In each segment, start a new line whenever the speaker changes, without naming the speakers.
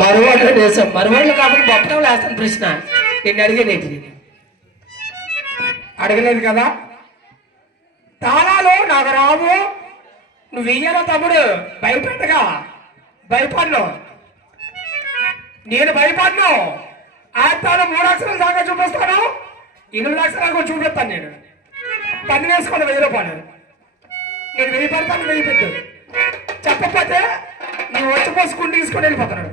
మరువాళ్ళు వేసాం మరువాళ్ళు కాబట్టి బొప్పటం వేస్తాను ప్రశ్న. నిన్ను అడిగేది అడగలేదు కదా? తాళాలు నాకు రావు నువ్వు ఇయ్యరా తమ్ముడు? భయపెట్టగా భయపడ్ను. నేను భయపడ్ను. ఆ తాను మూడు అక్షరాలు దాకా చూపిస్తాను. ఎనిమిది అక్షరాలకు చూపిస్తాను నేను. పని వేసుకోండి వెయ్యి రూపాయలు. నేను వెయ్యి పెడతాను వెయ్యి పెట్టు. చెప్పకపోతే నువ్వు వచ్చి పోసుకుని తీసుకొని వెళ్ళిపోతున్నాడు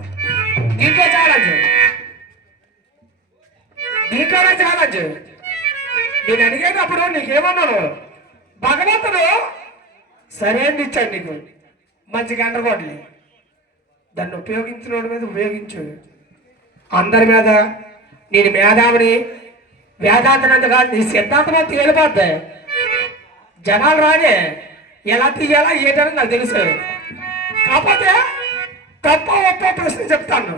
దీంట్లో ఛాలెంజ్ దీంట్లోనే ఛాలెంజ్ నేను అడిగేటప్పుడు నీకేమన్నాను భగవంతుడు సరైనది ఇచ్చాడు నీకు. మంచి గండగోడలే దాన్ని ఉపయోగించిన మీద ఉపయోగించు. అందరి మీద నేను మేధావిని వేదాంతనంత కాదు నీ సిద్ధాంతం తేలిపోద్ది. జనాలు రానే ఎలా తీయాలా ఏంటని నాకు తెలుసు. కాకపోతే తప్ప ఒప్ప ప్రశ్న చెప్తాను.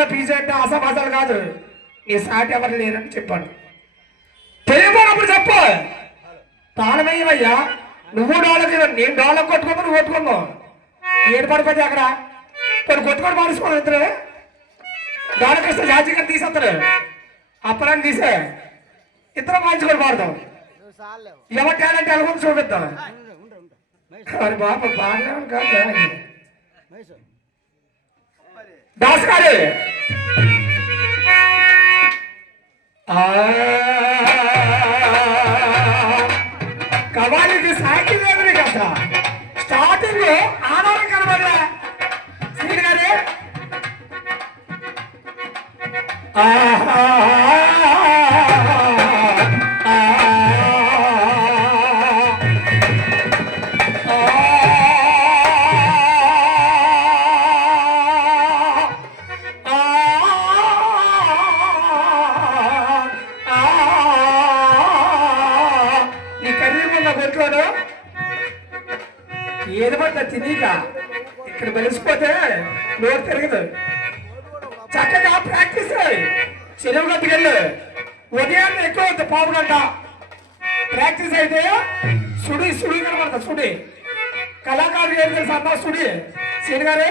కరోనాలో పీజీ అంటే అసమాసాలు కాదు. నీ సాటి ఎవరు లేరని చెప్పాను తెలియపోయినప్పుడు చెప్పు. తాళమయ్యవయ్యా. నువ్వు డోలకి నేను డోలకు కొట్టుకోమని నువ్వు కొట్టుకున్నావు ఏడు పడిపోతే అక్కడ కొన్ని కొట్టుకొని మారుసుకోవాలి ఇద్దరు. డోలకిస్తే జాజీగా తీసేస్తారు. అప్పలని తీసే. ఇద్దరు మార్చుకొని పాడతాం. ఎవరి టాలెంట్ ఎలాగో చూపిద్దాం. మరి బాబు ఉంది కాదు. దాస్ గారు. కవాలికి కబాలీకి సాకిల్ లేదని కదా స్టార్టింగ్ నోరు చక్కగా ప్రాక్టీస్ చెరువు గట్టుకెళ్ళు ఉదయాన్నే ఎక్కువ అవుతుంది పావు గంట. ప్రాక్టీస్ అయితే సుడి సుడి కనబడతా సుడి. కళాకారులు ఏం తెలుసు అన్నా సుడి? సీని గారు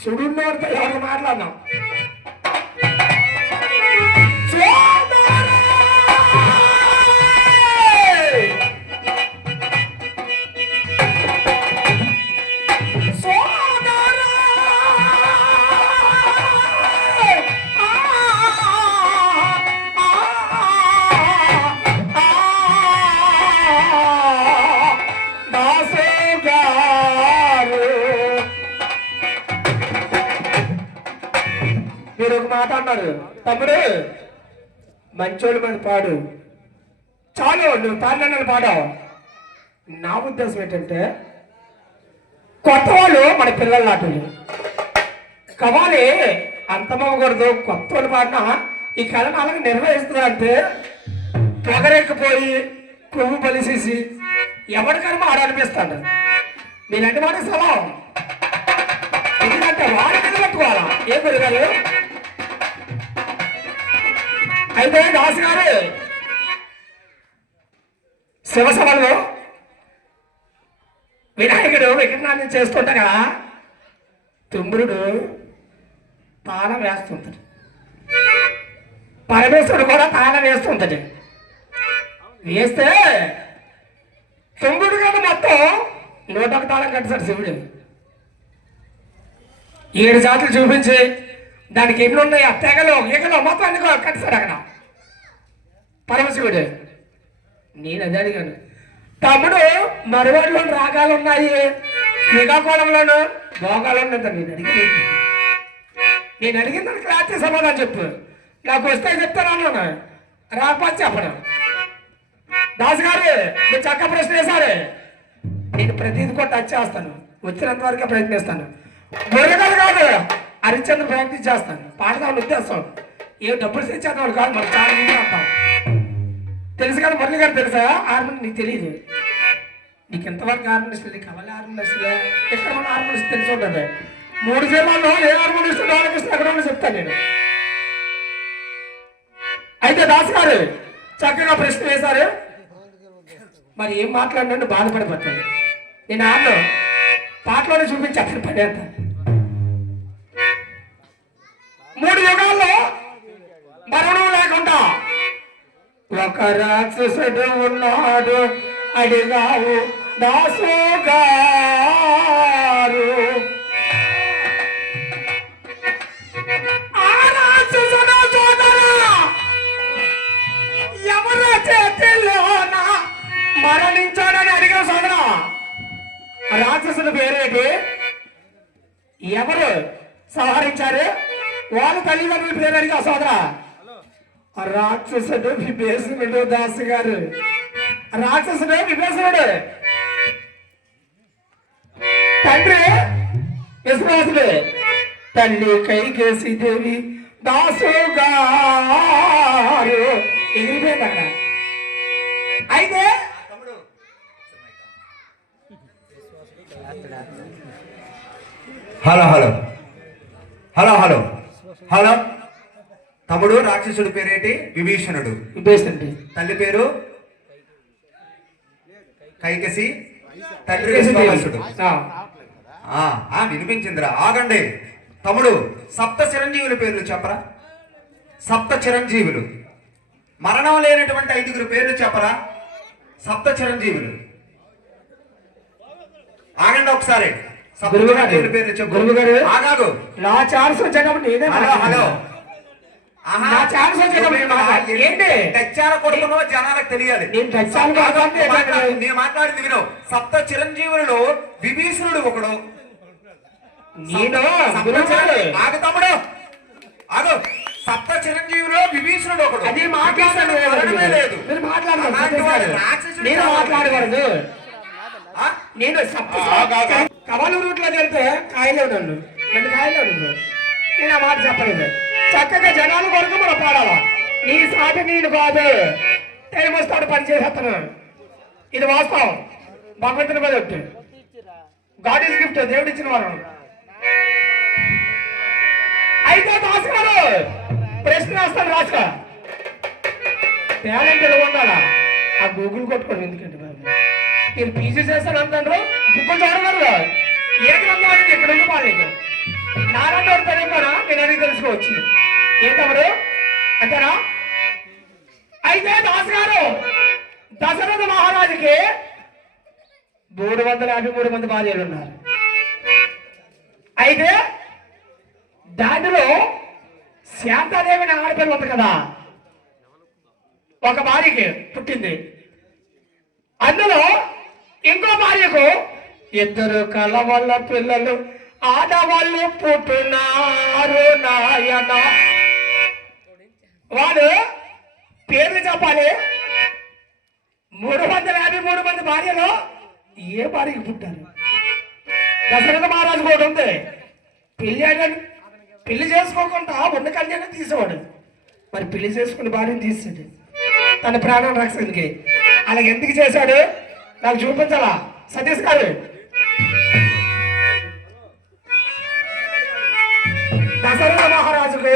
సుడి ఉన్నవారితో ఎవరు మాట్లాడినాం ఒక మాట అన్నారు. తమ్ముడు మంచోడు మన పాడు. చాలు నువ్వు పాడిన పాడా. నా ఉద్దేశం ఏంటంటే కొత్త వాళ్ళు మన పిల్లల నాటులు కవాలి అంతమవ్వకూడదు కొత్త వాళ్ళు పాడినా ఈ కళను అలాగే నిర్వహిస్తుందంటే పొగరెక్కిపోయి కొవ్వు పలిసేసి ఎవరికైనా ఆడాలనిపిస్తాడు నేనంటే మాట స్థలం ఎందుకంటే వాడి మీద పెట్టుకోవాలా? ఏం గురుగారు? అయితే దాస్ గారు? శివసభలో వినాయకుడు విఘ్నాన్ని చేస్తుండగా తుమ్మురుడు తాళం వేస్తుంటాడు. పరమేశ్వరుడు కూడా తాళం వేస్తుంటాడు. వేస్తే తుమ్ముడు కదా మొత్తం. నూట ఒక తాళం కట్టాడు శివుడు. ఏడు జాతులు చూపించి దానికి ఎన్ని ఉన్నాయి? ఆ తెగలు ఈగలు మొత్తం అన్ని కట్టిస్తాడు అక్కడ. పరమశివుడు. నేను అదే అడిగాను. తమ్ముడు మరువాడిలో రాగాలు ఉన్నాయి. శ్రీకాకుళంలోను భోగాలు ఉన్నాయి నేను అడిగింది నేను అడిగిన దానికి క్లారిటీ సమాధానం చెప్పు. నాకు వస్తే చెప్తాను అన్నాను. రాకపోతే చెప్పను. దాస్ గారు మీరు చక్క ప్రశ్న వేశారు. నేను ప్రతిదీ కూడా టచ్ చేస్తాను. వచ్చినంత వరకే ప్రయత్నిస్తాను. మురగలు కాదు. హరిశ్చంద్ర ప్రాక్టీస్ చేస్తాను. పాడదామని ఉద్దేశం ఏ డబ్బులు తెచ్చేద్దాం కాదు మరి చాలా మంది అంటాం తెలుసు కదా మురళి గారు తెలుసా? హార్మోని నీకు తెలియదు నీకు ఎంతవరకు హార్మోనిస్ట్ నీకు కవల హార్మోనిస్ట్ ఇక్కడ మన హార్మోనిస్ట్ తెలిసి ఉంటుంది మూడు జిల్లాల్లో ఏ హార్మోనిస్ట్ బాలకృష్ణ ఎక్కడ ఉందో చెప్తాను నేను. అయితే దాస్ గారు చక్కగా ప్రశ్న వేశారు. మరి ఏం మాట్లాడినంటే బాధపడిపోతాను. నేను ఆడలో పాటలోనే చూపించాను పని అంతా. మూడు యుగాల్లో మరణం లేకుండా ఒక రాక్షసుడు ఉన్నాడు అడిగావు దాసు గారు ఆ మరణించాడని అడిగిన సోదర? ఆ పేరేటి? ఎవరు సంహరించారు వాళ్ళ తల్లిదండ్రుల పేరు అడిగా సోదరా? ఆ రాక్షసుడు విభీషణుడు దాసు గారు రాక్షసుడు విభీషణుడు. తండ్రి విశ్వాసుడు తల్లి కైకేసి దేవి దాసు గారు ఎగిరిపోయింది అక్కడ అయితే
hello hello. Hello hello. Hello. తమ్ముడు రాక్షసుడి పేరేటి? విభీషణుడు. తల్లి పేరు? కైకసి. తండ్రి
ఆ,
వినిపించిందిరా. ఆగండి. తమ్ముడు సప్త చిరంజీవుల పేర్లు చెప్పరా? సప్త చిరంజీవులు. మరణం లేనటువంటి ఐదుగురు పేర్లు చెప్పరా? సప్త చిరంజీవులు. ఆగండి ఒకసారి.
గురువుగారు, నా ఛాన్స్ నేనే
హలో హలో.
నా ఛాన్స్ ఏంటి?
టచ్చాల జనాలకు తెలియాలి.
నేను టచ్చాల
నేను మాట్లాడింది విను. సప్త చిరంజీవులలో విభీషణుడు ఒకడు.
నేను
తమ్ముడు. ఆగు. సప్త చిరంజీవులో విభీషణుడు ఒకడు.
అది మాట్లాడతాను
విభీషణుడు మరణమే లేదు.
మీరు మాట్లాడతారు
అలాంటి వాడు రాక్షసుడు
నేను
కాదు.
నేను. కవలు రూట్లో వెళ్తే కాయలే నన్ను. నన్ను కాయలే నేను ఆ మాట చెప్పలేదు. చక్కగా జనాలు కొరకు మనం పాడాలా? నీ సాటి నేను కాదు టైం వస్తాడు పని చేసేస్తాను. ఇది వాస్తవం. భగవంతుని మీద ఒట్టు. గాడ్ ఇస్ గిఫ్ట్ దేవుడు ఇచ్చిన వారు. అయితే దాసు గారు ప్రశ్న రాస్తాను టాలెంట్ ఎలా ఉండాలా ఆ గూగుల్ కొట్టుకోండి ఎందుకంటే నేను పీజీ చేస్తాను అంటారు బుక్కులు చూడగలరు ఏ గ్రంథం అనేది ఇక్కడ ఉంది వాళ్ళకి నారాయణ తెలంగాణ నేను అడిగి తెలుసుకోవచ్చు. ఏంటవరు అంతేనా? అయితే దాస్ గారు దశరథ మహారాజుకి మూడు వందల యాభై మూడు మంది భార్యలు ఉన్నారు. అయితే దానిలో శాంతాదేవి అనే ఆడపిల్ల ఉంది కదా? ఒక భార్యకి పుట్టింది. అందులో ఇంకో భార్యకు ఇద్దరు కలవల్ల పిల్లలు ఆడవాళ్ళు పుట్టినారు నాయన. వాడు పేర్లు చెప్పాలి. మూడు వందల యాభై మూడు మంది భార్యలు ఏ భార్యకి పుట్టారు? దశరథ మహారాజు కూడా ఉంది. పెళ్ళి పెళ్ళి చేసుకోకుండా ఉన్న కళ్యాణం తీసేవాడు. మరి పెళ్ళి చేసుకుని భార్యను తీసాడు తన ప్రాణం రక్షణకి అలా ఎందుకు చేశాడు? నాకు చూపించాలా? సతీష్ గారు. దశరథ మహారాజుకు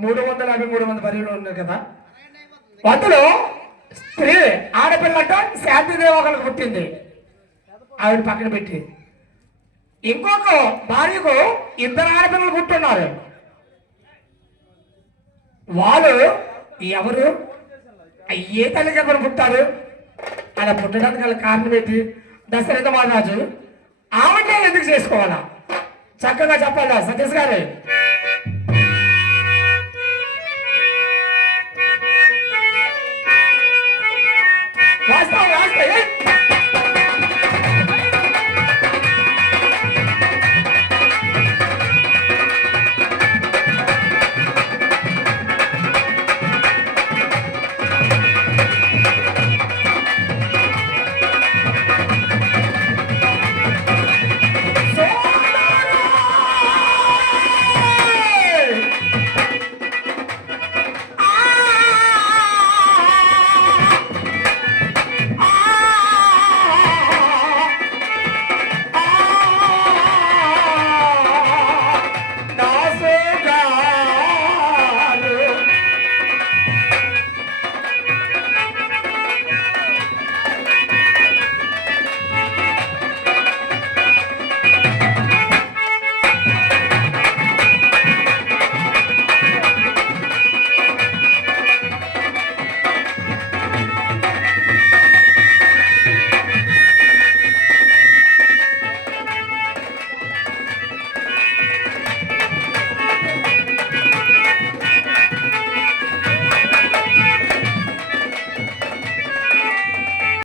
మూడు వందల యాభై మూడు మంది పదిహేడు ఉన్నారు కదా. అందులో స్త్రీ ఆడపిల్లట శాంతిదేవ ఒకరికి పుట్టింది. ఆవిడ పక్కన పెట్టి. ఇంకొక భార్యకు ఇద్దరు ఆడపిల్లలు పుట్టున్నారు. వాళ్ళు ఎవరు? ఏ తల్లికి ఎవరు పుట్టారు? అలా పుట్టడానికి గల కారణం ఏంటి? దశరథ మహారాజు ఆమెనే ఎందుకు చేసుకోవాలా? చక్కగా చెప్పాలా సతీష్ గారే? వాస్తవం వాస్తవం.